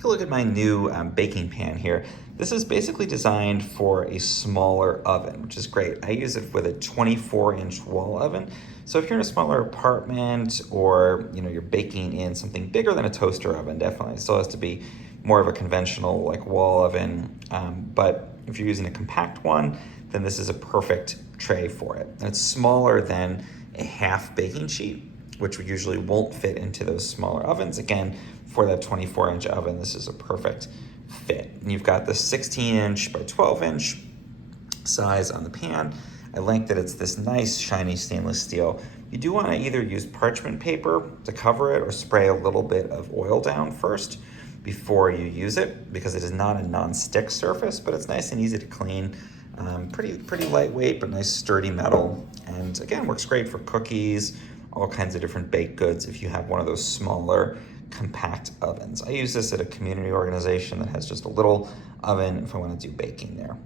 take a look at my new baking pan here. This is basically designed for a smaller oven, which is great. I use it with a 24-inch wall oven. So if you're in a smaller apartment or you're baking in something bigger than a toaster oven, definitely. It still has to be more of a conventional like wall oven. But if you're using a compact one, then this is a perfect tray for it. And it's smaller than a half baking sheet, which we usually won't fit into those smaller ovens. Again, for that 24-inch oven, this is a perfect fit. And you've got the 16-inch by 12-inch size on the pan. I like that it's this nice shiny stainless steel. You do want to either use parchment paper to cover it or spray a little bit of oil down first before you use it, because it is not a non-stick surface, but it's nice and easy to clean. Pretty lightweight, but nice sturdy metal. And again, works great for cookies, all kinds of different baked goods if you have one of those smaller compact ovens. I use this at a community organization that has just a little oven if I want to do baking there.